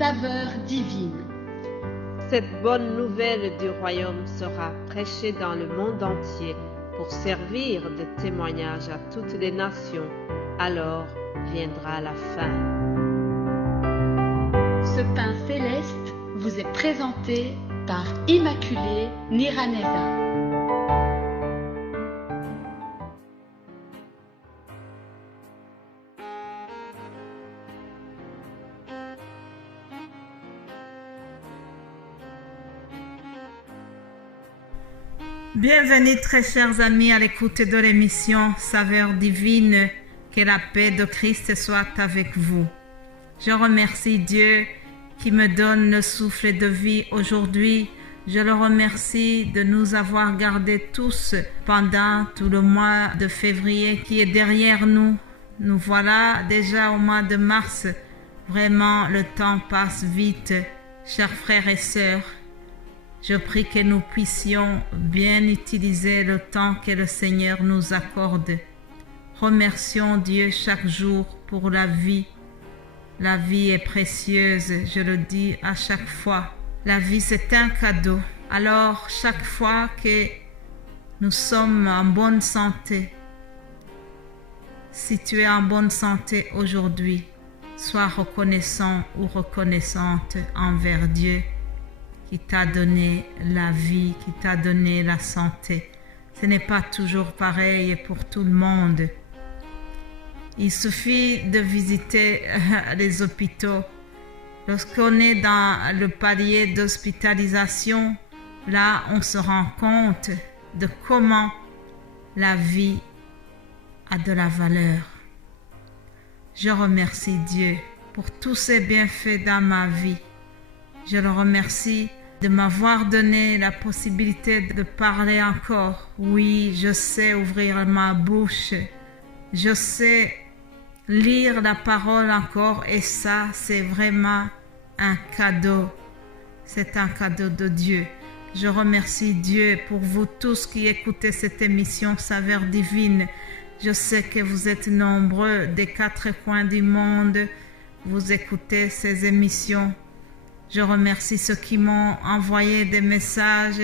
saveur divine. Cette bonne nouvelle du royaume sera prêchée dans le monde entier pour servir de témoignage à toutes les nations. Alors viendra la fin. Ce pain céleste vous est présenté par Immaculée Niraneza. Bienvenue très chers amis à l'écoute de l'émission Saveur divine, que la paix de Christ soit avec vous. Je remercie Dieu qui me donne le souffle de vie aujourd'hui. Je le remercie de nous avoir gardés tous pendant tout le mois de février qui est derrière nous. Nous voilà déjà au mois de mars. Vraiment, le temps passe vite, chers frères et sœurs. Je prie que nous puissions bien utiliser le temps que le Seigneur nous accorde. Remercions Dieu chaque jour pour la vie. La vie est précieuse, je le dis à chaque fois. La vie, c'est un cadeau. Alors, chaque fois que nous sommes en bonne santé, si tu es en bonne santé aujourd'hui, sois reconnaissant ou reconnaissante envers Dieu qui t'a donné la vie, qui t'a donné la santé. Ce n'est pas toujours pareil pour tout le monde. Il suffit de visiter les hôpitaux. Lorsqu'on est dans le palier d'hospitalisation, là, on se rend compte de comment la vie a de la valeur. Je remercie Dieu pour tous ses bienfaits dans ma vie. Je le remercie de m'avoir donné la possibilité de parler encore. Oui, je sais ouvrir ma bouche. Je sais lire la parole encore et ça, c'est vraiment un cadeau. C'est un cadeau de Dieu. Je remercie Dieu pour vous tous qui écoutez cette émission Saveur divine. Je sais que vous êtes nombreux des 4 coins du monde. Vous écoutez ces émissions. Je remercie ceux qui m'ont envoyé des messages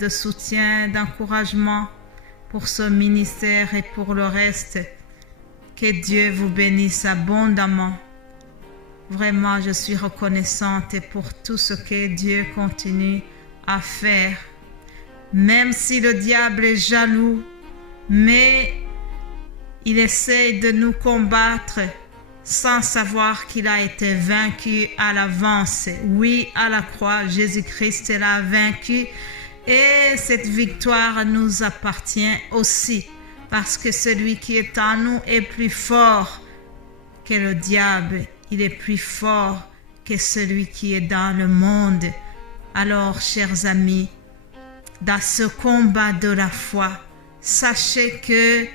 de soutien, d'encouragement pour ce ministère et pour le reste. Que Dieu vous bénisse abondamment. Vraiment, je suis reconnaissante pour tout ce que Dieu continue à faire. Même si le diable est jaloux, mais il essaie de nous combattre sans savoir qu'il a été vaincu à l'avance. Oui, à la croix, Jésus-Christ l'a vaincu et cette victoire nous appartient aussi parce que celui qui est en nous est plus fort que le diable. Il est plus fort que celui qui est dans le monde. Alors, chers amis, dans ce combat de la foi, sachez que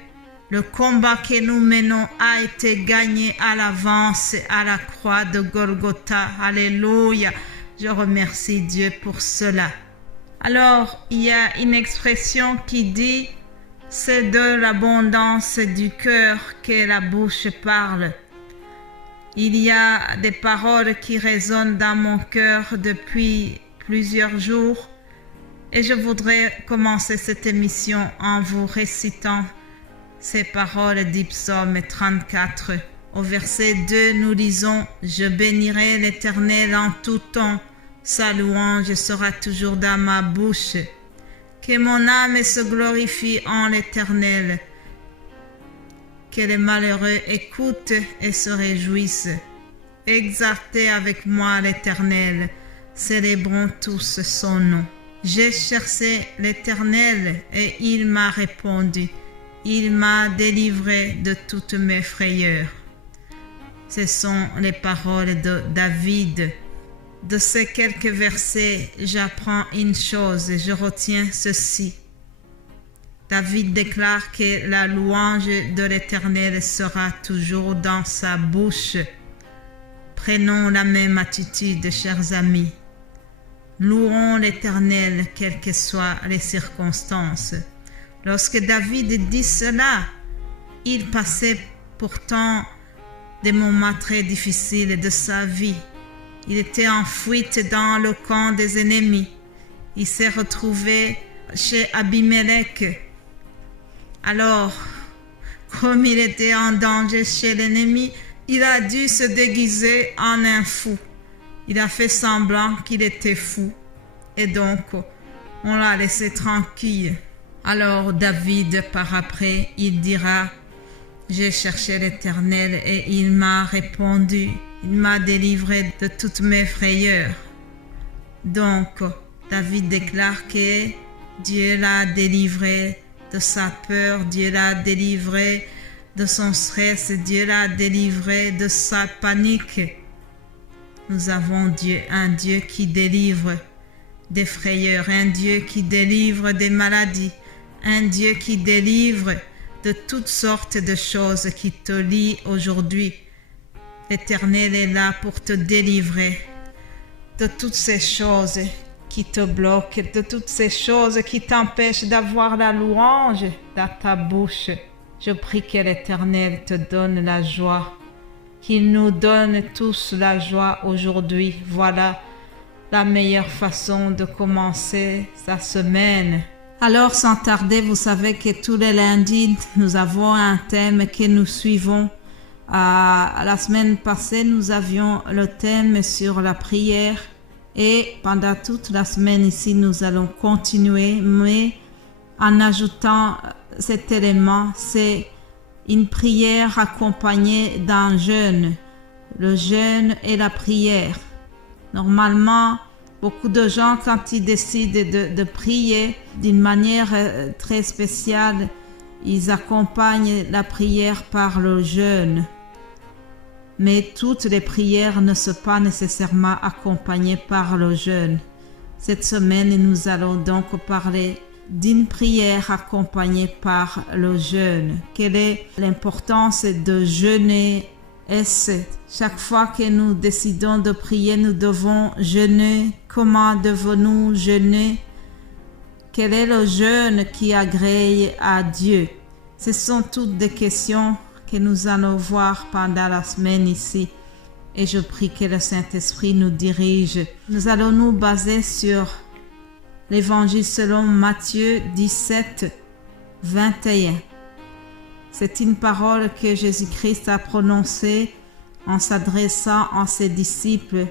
le combat que nous menons a été gagné à l'avance à la croix de Golgotha. Alléluia. Je remercie Dieu pour cela. Alors, il y a une expression qui dit « C'est de l'abondance du cœur que la bouche parle ». Il y a des paroles qui résonnent dans mon cœur depuis plusieurs jours et je voudrais commencer cette émission en vous récitant ces paroles du psaume 34. Au verset 2, nous lisons « Je bénirai l'Éternel en tout temps, sa louange sera toujours dans ma bouche. Que mon âme se glorifie en l'Éternel, que les malheureux écoutent et se réjouissent. Exaltez avec moi l'Éternel, célébrons tous son nom. J'ai cherché l'Éternel et il m'a répondu. Il m'a délivré de toutes mes frayeurs. » Ce sont les paroles de David. De ces quelques versets, j'apprends une chose, je retiens ceci. David déclare que la louange de l'Éternel sera toujours dans sa bouche. Prenons la même attitude, chers amis. Louons l'Éternel, quelles que soient les circonstances. Lorsque David dit cela, il passait pourtant des moments très difficiles de sa vie. il était en fuite dans le camp des ennemis. Il s'est retrouvé chez Abimelech. Alors, comme il était en danger chez l'ennemi, il a dû se déguiser en un fou. Il a fait semblant qu'il était fou. Et donc, on l'a laissé tranquille. Alors David, par après, il dira, « J'ai cherché l'Éternel et il m'a répondu. Il m'a délivré de toutes mes frayeurs. » Donc, David déclare que Dieu l'a délivré de sa peur, Dieu l'a délivré de son stress, Dieu l'a délivré de sa panique. Nous avons un Dieu qui délivre des frayeurs, un Dieu qui délivre des maladies, un Dieu qui délivre de toutes sortes de choses qui te lient aujourd'hui. L'Éternel est là pour te délivrer de toutes ces choses qui te bloquent, de toutes ces choses qui t'empêchent d'avoir la louange dans ta bouche. Je prie que l'Éternel te donne la joie, qu'il nous donne tous la joie aujourd'hui. Voilà la meilleure façon de commencer sa semaine. Alors, sans tarder, vous savez que tous les lundis, nous avons un thème que nous suivons. La semaine passée, nous avions le thème sur la prière et pendant toute la semaine ici, nous allons continuer, mais en ajoutant cet élément, c'est une prière accompagnée d'un jeûne, le jeûne et la prière. Normalement, beaucoup de gens, quand ils décident de prier d'une manière très spéciale, ils accompagnent la prière par le jeûne. Mais toutes les prières ne sont pas nécessairement accompagnées par le jeûne. Cette semaine, nous allons donc parler d'une prière accompagnée par le jeûne. Quelle est l'importance de jeûner? Est-ce chaque fois que nous décidons de prier, nous devons jeûner? Comment devons-nous jeûner? Quel est le jeûne qui agrée à Dieu? Ce sont toutes des questions que nous allons voir pendant la semaine ici. Et je prie que le Saint-Esprit nous dirige. Nous allons nous baser sur l'Évangile selon Matthieu 17, 21. C'est une parole que Jésus-Christ a prononcée en s'adressant à ses disciples.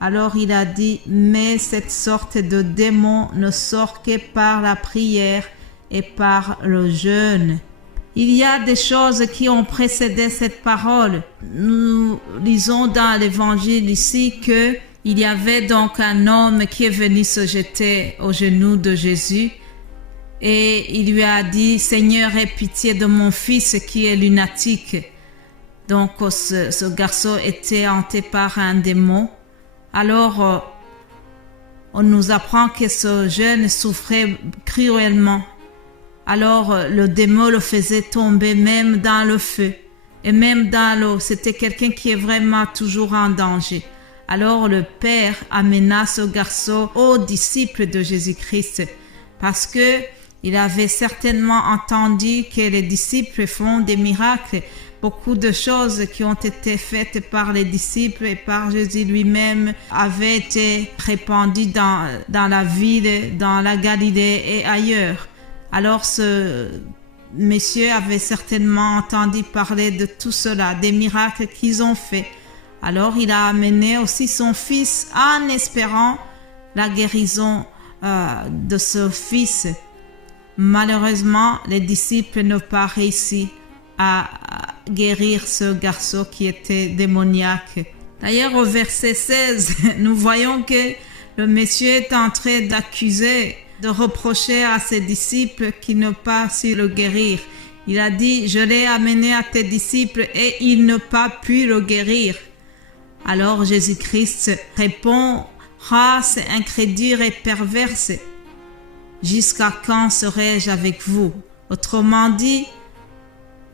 Alors il a dit, « Mais cette sorte de démon ne sort que par la prière et par le jeûne. » Il y a des choses qui ont précédé cette parole. Nous lisons dans l'Évangile ici que il y avait donc un homme qui est venu se jeter aux genoux de Jésus et il lui a dit, « Seigneur, aie pitié de mon fils qui est lunatique. » Donc ce garçon était hanté par un démon. Alors on nous apprend que ce jeune souffrait cruellement. Alors le démon le faisait tomber même dans le feu et même dans l'eau. C'était quelqu'un qui est vraiment toujours en danger. Alors le Père amena ce garçon aux disciples de Jésus-Christ parce que il avait certainement entendu que les disciples font des miracles. Beaucoup de choses qui ont été faites par les disciples et par Jésus lui-même avaient été répandues dans la ville, dans la Galilée et ailleurs. Alors ce monsieur avait certainement entendu parler de tout cela, des miracles qu'ils ont faits. Alors il a amené aussi son fils en espérant la guérison de ce fils. Malheureusement, les disciples n'ont pas réussi à guérir ce garçon qui était démoniaque. D'ailleurs, au verset 16, nous voyons que le monsieur est en train d'accuser, de reprocher à ses disciples qui n'ont pas su le guérir. Il a dit, « Je l'ai amené à tes disciples et ils n'ont pas pu le guérir. » Alors Jésus-Christ répond, « Race incrédule et perverse, jusqu'à quand serai-je avec vous? » Autrement dit,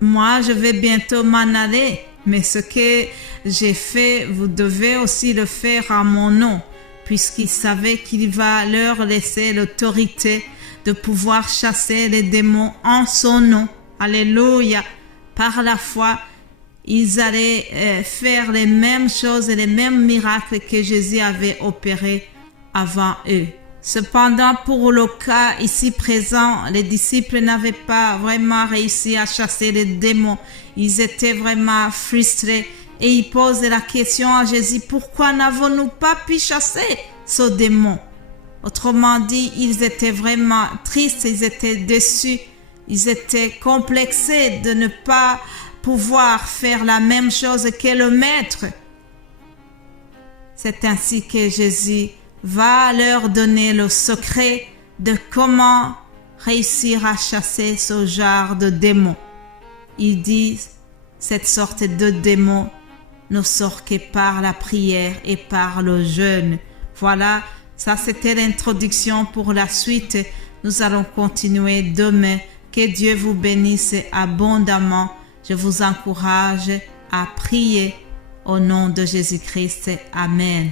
moi je vais bientôt m'en aller, mais ce que j'ai fait, vous devez aussi le faire à mon nom, puisqu'il savait qu'il va leur laisser l'autorité de pouvoir chasser les démons en son nom. Alléluia! Par la foi, ils allaient faire les mêmes choses et les mêmes miracles que Jésus avait opérés avant eux. Cependant, pour le cas ici présent, les disciples n'avaient pas vraiment réussi à chasser les démons. Ils étaient vraiment frustrés et ils posent la question à Jésus, pourquoi n'avons-nous pas pu chasser ce démon? Autrement dit, ils étaient vraiment tristes, ils étaient déçus, ils étaient complexés de ne pas pouvoir faire la même chose que le Maître. C'est ainsi que Jésus va leur donner le secret de comment réussir à chasser ce genre de démons. Il dit, cette sorte de démon ne sort que par la prière et par le jeûne. Voilà, ça c'était l'introduction. Pour la suite, nous allons continuer demain. Que Dieu vous bénisse abondamment. Je vous encourage à prier au nom de Jésus-Christ. Amen.